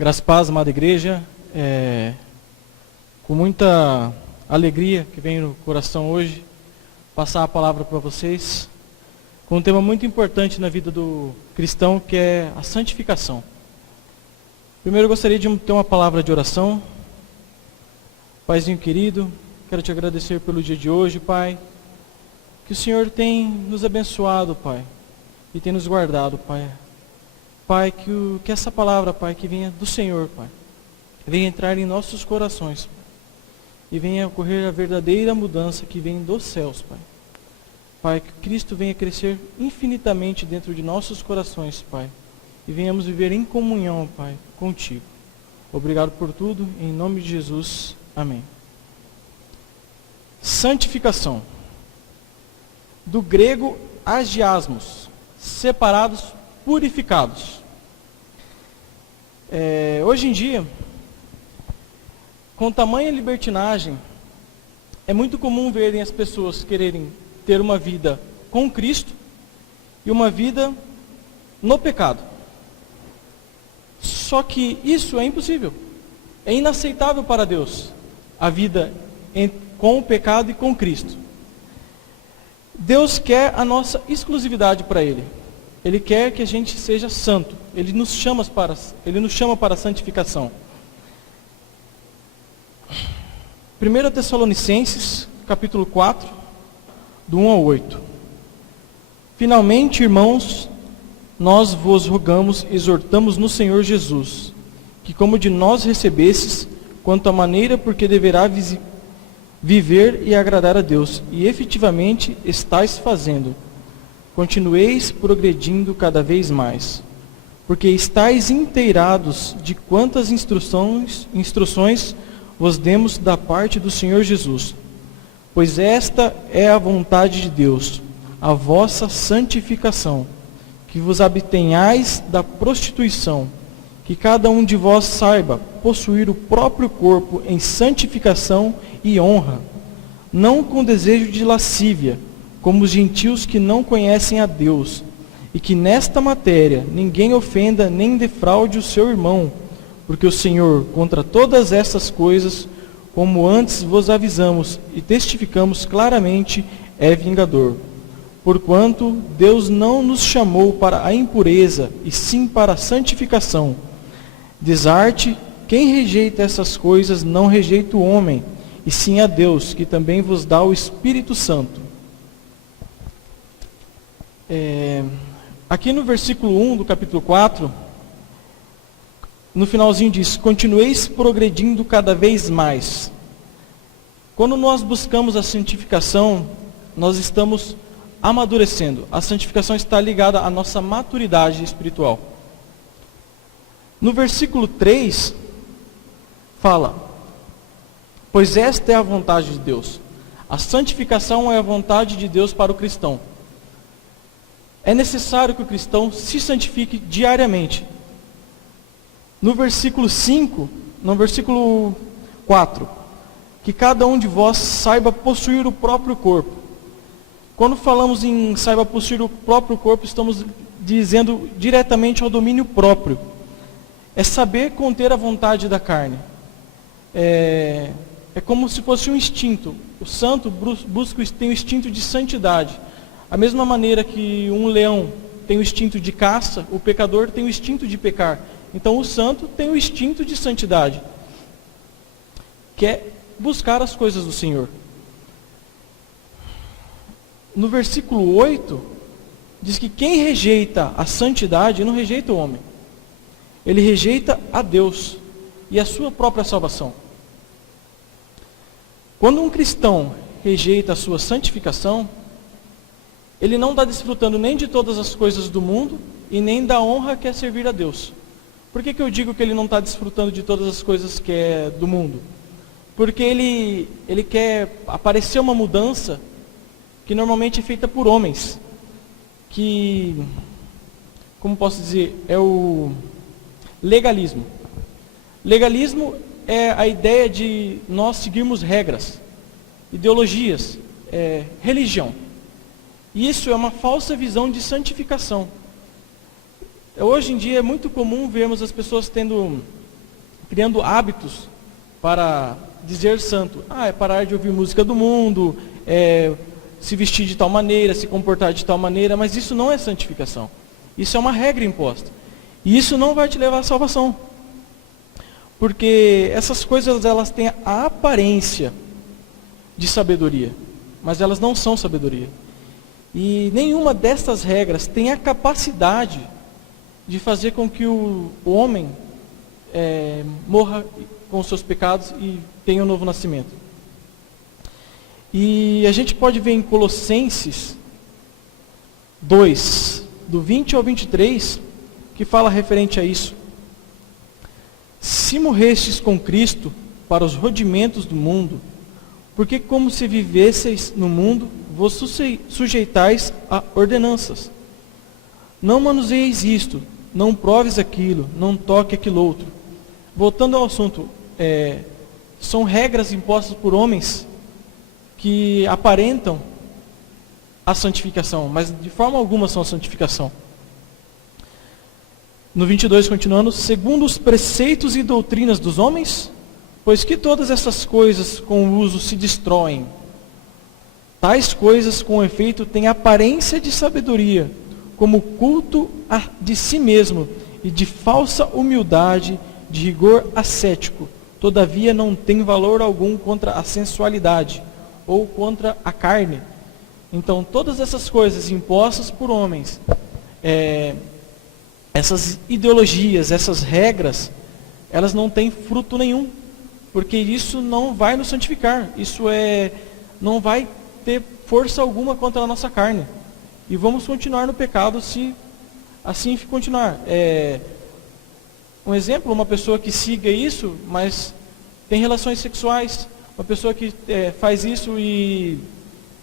Graças a paz, amada igreja, com muita alegria que vem no coração hoje, passar a palavra para vocês, com um tema muito importante na vida do cristão, que é a santificação. Primeiro eu gostaria de ter uma palavra de oração. Paizinho querido, quero te agradecer pelo dia de hoje, Pai, que o Senhor tem nos abençoado, Pai, e tem nos guardado, Pai. Pai, que essa palavra, Pai, que venha do Senhor, Pai, venha entrar em nossos corações, Pai, e venha ocorrer a verdadeira mudança que vem dos céus, Pai. Pai, que Cristo venha crescer infinitamente dentro de nossos corações, Pai, e venhamos viver em comunhão, Pai, contigo. Obrigado por tudo, em nome de Jesus, amém. Santificação. Do grego agiasmos, separados, purificados. Hoje em dia, com tamanha libertinagem, é muito comum verem as pessoas quererem ter uma vida com Cristo e uma vida no pecado. Só que isso é impossível. É inaceitável para Deus a vida com o pecado e com Cristo. Deus quer a nossa exclusividade para Ele. Ele quer que a gente seja santo. Ele nos chama para a santificação. 1 Tessalonicenses, capítulo 4, do 1 ao 8. Finalmente, irmãos, nós vos rogamos e exortamos no Senhor Jesus, que como de nós recebestes, quanto à maneira porque deverá viver e agradar a Deus, e efetivamente estáis fazendo, continueis progredindo cada vez mais, porque estáis inteirados de quantas instruções vos demos da parte do Senhor Jesus. Pois esta é a vontade de Deus, a vossa santificação, que vos abstenhais da prostituição, que cada um de vós saiba possuir o próprio corpo em santificação e honra, não com desejo de lascívia, como os gentios que não conhecem a Deus, e que nesta matéria ninguém ofenda nem defraude o seu irmão, porque o Senhor, contra todas estas coisas, como antes vos avisamos e testificamos claramente, é vingador. Porquanto Deus não nos chamou para a impureza, e sim para a santificação. Desarte, quem rejeita essas coisas não rejeita o homem, e sim a Deus, que também vos dá o Espírito Santo. Aqui no versículo 1 do capítulo 4, no finalzinho diz, continueis progredindo cada vez mais. Quando nós buscamos a santificação, nós estamos amadurecendo. A santificação está ligada à nossa maturidade espiritual. No versículo 3, fala, pois esta é a vontade de Deus. A santificação é a vontade de Deus para o cristão. É necessário que o cristão se santifique diariamente. No versículo 5, no versículo 4, que cada um de vós saiba possuir o próprio corpo. Quando falamos em saiba possuir o próprio corpo, estamos dizendo diretamente ao domínio próprio. É saber conter a vontade da carne. É como se fosse um instinto. O santo tem o instinto de santidade. A mesma maneira que um leão tem o instinto de caça, o pecador tem o instinto de pecar. Então o santo tem o instinto de santidade, que é buscar as coisas do Senhor. No versículo 8, diz que quem rejeita a santidade não rejeita o homem. Ele rejeita a Deus e a sua própria salvação. Quando um cristão rejeita a sua santificação, ele não está desfrutando nem de todas as coisas do mundo e nem da honra que é servir a Deus. Por que eu digo que ele não está desfrutando de todas as coisas que é do mundo? Porque ele quer aparecer uma mudança que normalmente é feita por homens, que, como posso dizer, é o legalismo. Legalismo é a ideia de nós seguirmos regras, ideologias, religião. E isso é uma falsa visão de santificação. Hoje em dia é muito comum vermos as pessoas tendo criando hábitos para dizer santo. É parar de ouvir música do mundo, se vestir de tal maneira, se comportar de tal maneira, mas isso não é santificação. Isso é uma regra imposta. E isso não vai te levar à salvação. Porque essas coisas, elas têm a aparência de sabedoria, mas elas não são sabedoria. E nenhuma dessas regras tem a capacidade de fazer com que o homem morra com os seus pecados e tenha um novo nascimento. E a gente pode ver em Colossenses 2, do 20 ao 23, que fala referente a isso. Se morrestes com Cristo para os rudimentos do mundo, porque como se vivesseis no mundo, vos sujeitais a ordenanças. Não manuseis isto, não proves aquilo, não toque aquilo outro. Voltando ao assunto, são regras impostas por homens que aparentam a santificação, mas de forma alguma são a santificação. No 22, continuando, segundo os preceitos e doutrinas dos homens, pois que todas essas coisas com o uso se destroem. Tais coisas com efeito têm aparência de sabedoria, como culto de si mesmo e de falsa humildade, de rigor ascético, todavia não tem valor algum contra a sensualidade ou contra a carne. Então, todas essas coisas impostas por homens, essas ideologias, essas regras, elas não têm fruto nenhum, porque isso não vai nos santificar, isso não vai ter força alguma contra a nossa carne. E vamos continuar no pecado se assim continuar. Um exemplo, uma pessoa que siga isso, mas tem relações sexuais, uma pessoa que faz isso e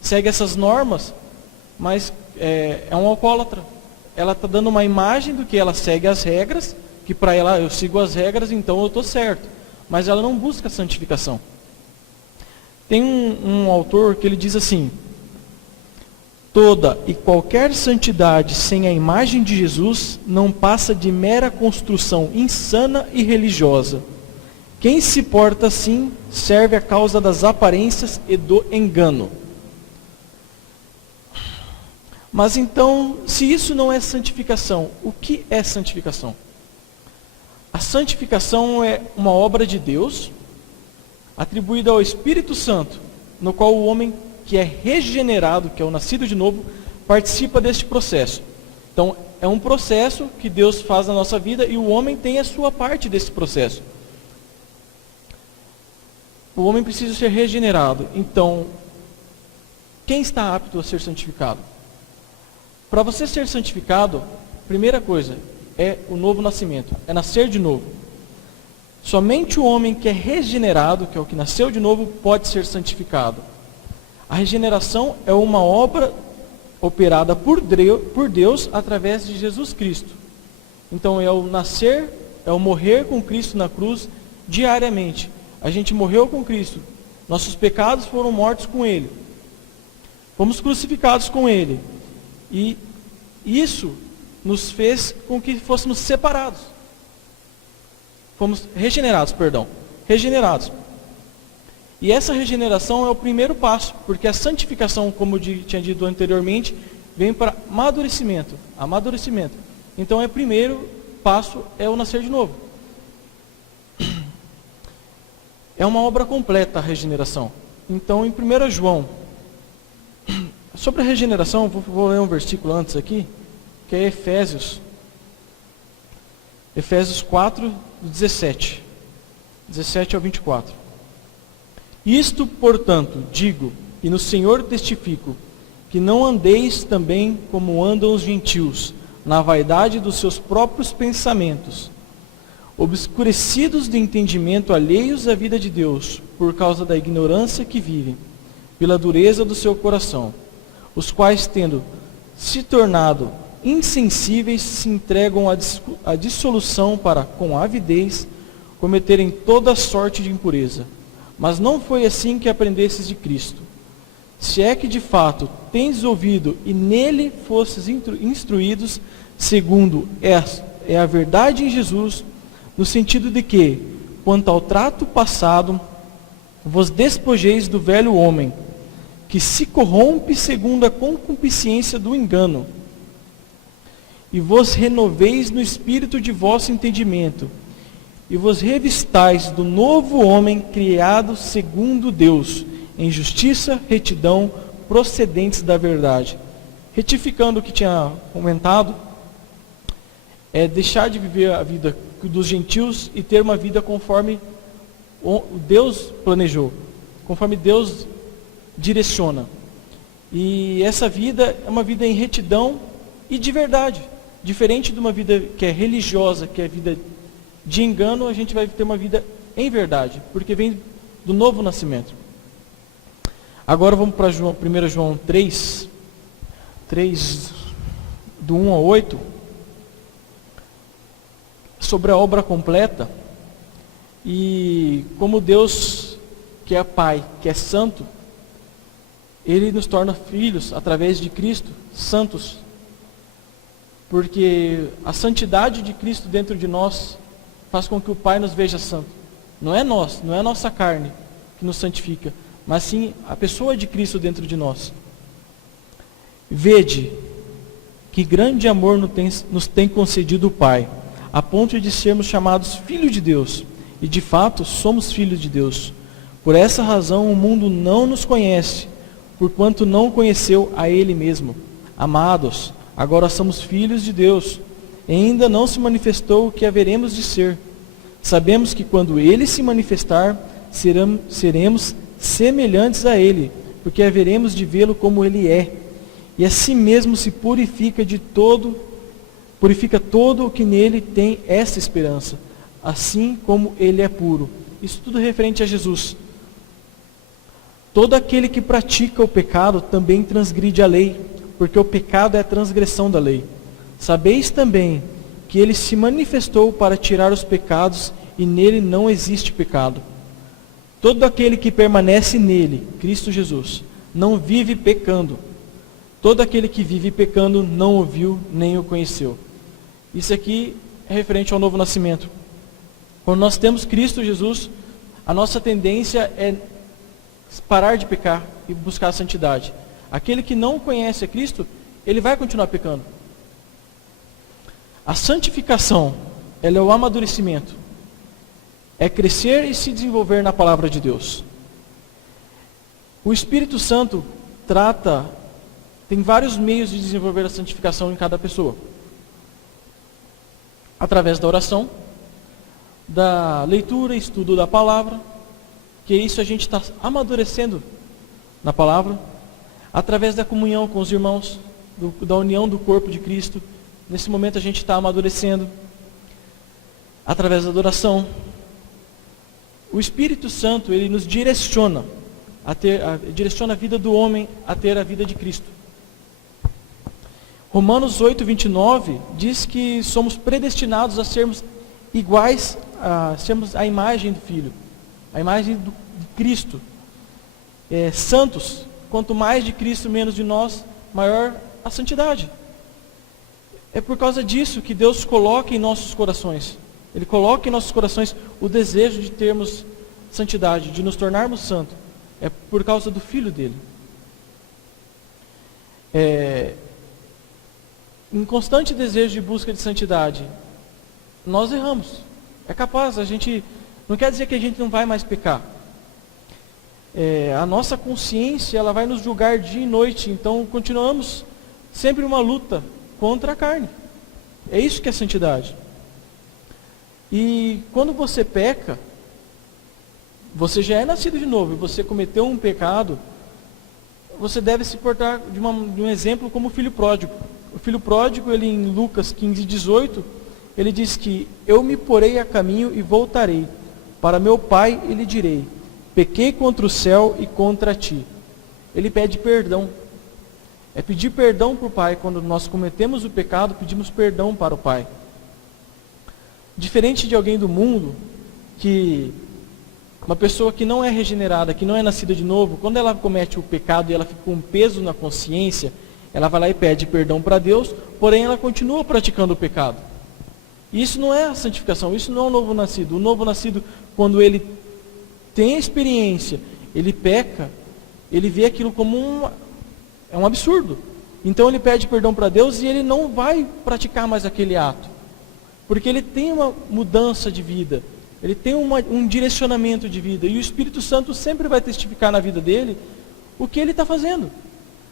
segue essas normas, mas é um alcoólatra. Ela está dando uma imagem do que ela segue as regras, que para ela eu sigo as regras, então eu estou certo. Mas ela não busca santificação. Tem um autor que ele diz assim: toda e qualquer santidade sem a imagem de Jesus não passa de mera construção insana e religiosa. Quem se porta assim serve à causa das aparências e do engano. Mas então, se isso não é santificação, o que é santificação? A santificação é uma obra de Deus, atribuída ao Espírito Santo, no qual o homem que é regenerado, que é o nascido de novo, participa deste processo. Então, é um processo que Deus faz na nossa vida e o homem tem a sua parte desse processo. O homem precisa ser regenerado. Então, quem está apto a ser santificado? Para você ser santificado, primeira coisa, é o novo nascimento, é nascer de novo. Somente o homem que é regenerado, que é o que nasceu de novo, pode ser santificado. A regeneração é uma obra operada por Deus através de Jesus Cristo. Então é o nascer, é o morrer com Cristo na cruz diariamente. A gente morreu com Cristo, nossos pecados foram mortos com Ele. Fomos crucificados com Ele. E isso nos fez com que fôssemos separados. Fomos regenerados. Regenerados. E essa regeneração é o primeiro passo, porque a santificação, como eu tinha dito anteriormente, vem para amadurecimento. Então, o primeiro passo é o nascer de novo. É uma obra completa a regeneração. Então, em 1 João, sobre a regeneração, vou ler um versículo antes aqui, que é Efésios 4, 17 ao 24. Isto, portanto, digo, e no Senhor testifico, que não andeis também como andam os gentios, na vaidade dos seus próprios pensamentos, obscurecidos de entendimento, alheios à vida de Deus, por causa da ignorância que vivem, pela dureza do seu coração, os quais, tendo se tornado insensíveis, se entregam à dissolução para, com avidez, cometerem toda sorte de impureza. Mas não foi assim que aprendestes de Cristo. Se é que de fato tendes ouvido e nele fostes instruídos, segundo é a verdade em Jesus, no sentido de que, quanto ao trato passado, vos despojeis do velho homem, que se corrompe segundo a concupiscência do engano, e vos renoveis no espírito de vosso entendimento, e vos revistais do novo homem criado segundo Deus, em justiça, retidão, procedentes da verdade. Retificando o que tinha comentado, é deixar de viver a vida dos gentios e ter uma vida conforme Deus planejou, conforme Deus direciona. E essa vida é uma vida em retidão e de verdade. Diferente de uma vida que é religiosa, que é vida de engano, a gente vai ter uma vida em verdade, porque vem do novo nascimento. Agora vamos para 1 João 3, do 1 ao 8, sobre a obra completa, e como Deus, que é Pai, que é Santo, Ele nos torna filhos através de Cristo, santos, porque a santidade de Cristo dentro de nós faz com que o Pai nos veja santo. Não é nós, não é a nossa carne que nos santifica, mas sim a pessoa de Cristo dentro de nós. Vede que grande amor nos tem concedido o Pai, a ponto de sermos chamados filhos de Deus, e de fato somos filhos de Deus. Por essa razão o mundo não nos conhece, porquanto não conheceu a Ele mesmo. Amados, agora somos filhos de Deus, e ainda não se manifestou o que haveremos de ser. Sabemos que quando Ele se manifestar, seremos semelhantes a Ele, porque haveremos de vê-lo como Ele é. E assim mesmo se purifica todo o que nele tem essa esperança, assim como Ele é puro. Isso tudo referente a Jesus. Todo aquele que pratica o pecado também transgride a lei, porque o pecado é a transgressão da lei. Sabeis também que Ele se manifestou para tirar os pecados, e nele não existe pecado. Todo aquele que permanece nele, Cristo Jesus, não vive pecando. Todo aquele que vive pecando não o viu nem o conheceu. Isso aqui é referente ao novo nascimento. Quando nós temos Cristo Jesus, a nossa tendência é parar de pecar e buscar a santidade. Aquele que não conhece a Cristo, ele vai continuar pecando. A santificação, ela é o amadurecimento. É crescer e se desenvolver na palavra de Deus. O Espírito Santo tem vários meios de desenvolver a santificação em cada pessoa. Através da oração, da leitura e estudo da palavra, que isso a gente está amadurecendo na palavra, através da comunhão com os irmãos, da união do corpo de Cristo. Nesse momento a gente está amadurecendo, através da adoração. O Espírito Santo, ele nos direciona direciona a vida do homem a ter a vida de Cristo. Romanos 8, 29 diz que somos predestinados a sermos iguais, a sermos a imagem do Filho, a imagem de Cristo. Santos, quanto mais de Cristo, menos de nós, maior a santidade. É por causa disso que Deus coloca em nossos corações. Ele coloca em nossos corações o desejo de termos santidade, de nos tornarmos santos. É por causa do Filho dele. Em constante desejo de busca de santidade, nós erramos. É capaz, a gente não quer dizer que a gente não vai mais pecar. A nossa consciência, ela vai nos julgar dia e noite, então continuamos sempre uma luta contra a carne. É isso que é santidade. E quando você peca, você já é nascido de novo, e você cometeu um pecado, você deve se portar de um exemplo como o filho pródigo. O filho pródigo, ele em Lucas 15, 18, ele diz que eu me porei a caminho e voltarei. Para meu pai e lhe direi, pequei contra o céu e contra ti. Ele pede perdão. É pedir perdão para o pai. Quando nós cometemos o pecado, pedimos perdão para o pai. Diferente de alguém do mundo, uma pessoa que não é regenerada, que não é nascida de novo, quando ela comete o pecado e ela fica com um peso na consciência, ela vai lá e pede perdão para Deus, porém ela continua praticando o pecado. E isso não é a santificação, isso não é o novo nascido. O novo nascido, quando ele tem a experiência, ele peca, ele vê aquilo como um absurdo. Então ele pede perdão para Deus e ele não vai praticar mais aquele ato. Porque ele tem uma mudança de vida, ele tem um direcionamento de vida. E o Espírito Santo sempre vai testificar na vida dele o que ele está fazendo.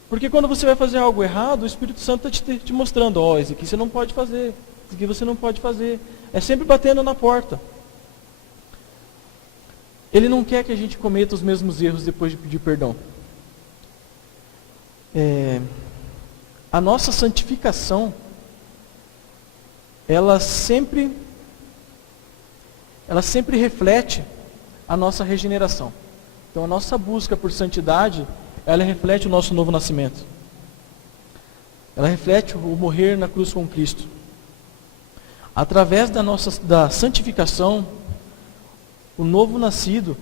Porque quando você vai fazer algo errado, o Espírito Santo está te mostrando, isso aqui você não pode fazer, isso aqui você não pode fazer. É sempre batendo na porta. Ele não quer que a gente cometa os mesmos erros depois de pedir perdão. A nossa santificação, ela sempre reflete a nossa regeneração. Então a nossa busca por santidade, ela reflete o nosso novo nascimento. Ela reflete o morrer na cruz com Cristo. Através da santificação, o novo nascido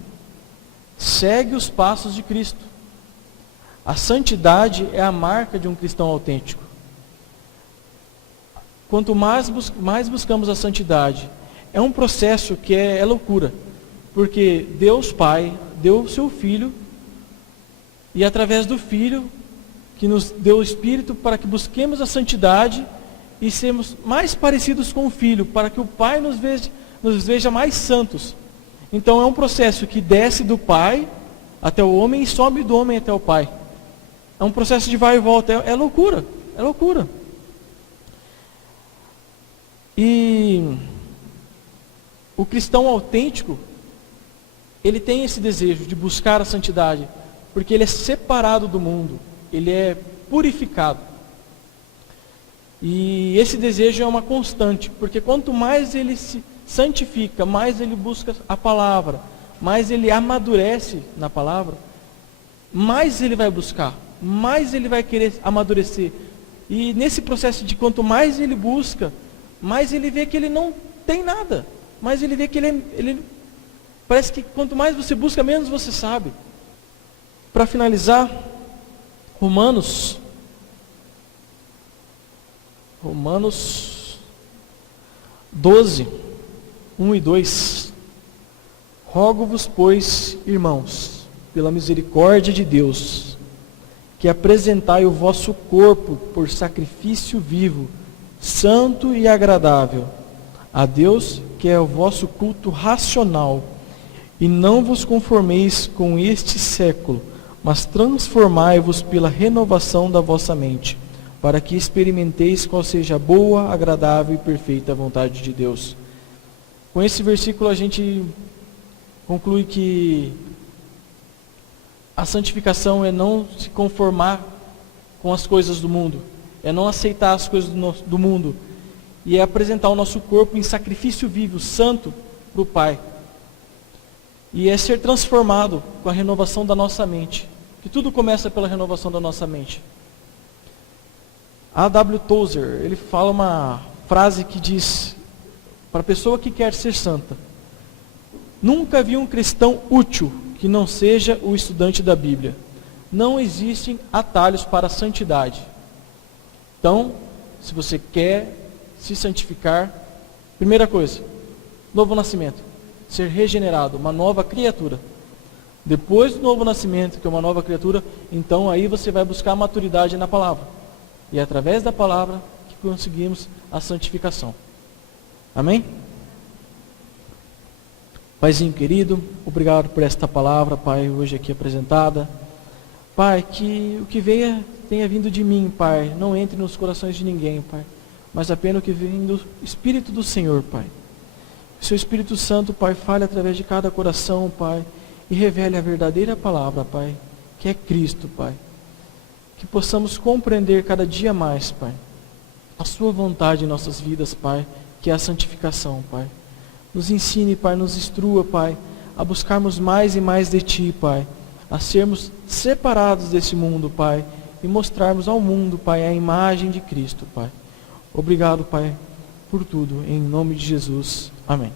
segue os passos de Cristo. A santidade é a marca de um cristão autêntico. Quanto mais buscamos a santidade, é um processo que é loucura. Porque Deus Pai deu o seu Filho, e através do Filho, que nos deu o Espírito para que busquemos a santidade e sermos mais parecidos com o Filho, para que o Pai nos veja mais santos. Então é um processo que desce do Pai até o homem e sobe do homem até o Pai. É um processo de vai e volta, é loucura, é loucura. E o cristão autêntico, ele tem esse desejo de buscar a santidade, porque ele é separado do mundo, ele é purificado. E esse desejo é uma constante, porque quanto mais ele se santifica, mais ele busca a palavra, mais ele amadurece na palavra, mais ele vai buscar, mais ele vai querer amadurecer. E nesse processo de quanto mais ele busca, mais ele vê que ele não tem nada, mais ele vê que ele parece que quanto mais você busca, menos você sabe. Para finalizar, Romanos 12, 1 e 2. Rogo-vos, pois, irmãos, pela misericórdia de Deus, que apresentai o vosso corpo por sacrifício vivo, santo e agradável a Deus, que é o vosso culto racional. E não vos conformeis com este século, mas transformai-vos pela renovação da vossa mente, para que experimenteis qual seja a boa, agradável e perfeita vontade de Deus. Com esse versículo a gente conclui que a santificação é não se conformar com as coisas do mundo, é não aceitar as coisas do mundo, e é apresentar o nosso corpo em sacrifício vivo, santo, para o Pai. E é ser transformado com a renovação da nossa mente, que tudo começa pela renovação da nossa mente. A.W. Tozer, ele fala uma frase que diz, para a pessoa que quer ser santa: nunca vi um cristão útil que não seja o estudante da Bíblia. Não existem atalhos para a santidade. Então, se você quer se santificar, primeira coisa, novo nascimento, ser regenerado, uma nova criatura. Depois do novo nascimento, que é uma nova criatura, então aí você vai buscar a maturidade na palavra. E é através da palavra que conseguimos a santificação. Amém? Paizinho querido, obrigado por esta palavra, Pai, hoje aqui apresentada. Pai, que o que tenha vindo de mim, Pai, não entre nos corações de ninguém, Pai, mas apenas o que vem do Espírito do Senhor, Pai. Que o Seu Espírito Santo, Pai, fale através de cada coração, Pai, e revele a verdadeira palavra, Pai, que é Cristo, Pai. Que possamos compreender cada dia mais, Pai, a Sua vontade em nossas vidas, Pai, que é a santificação, Pai. Nos ensine, Pai, nos instrua, Pai, a buscarmos mais e mais de Ti, Pai, a sermos separados desse mundo, Pai, e mostrarmos ao mundo, Pai, a imagem de Cristo, Pai. Obrigado, Pai, por tudo, em nome de Jesus. Amém.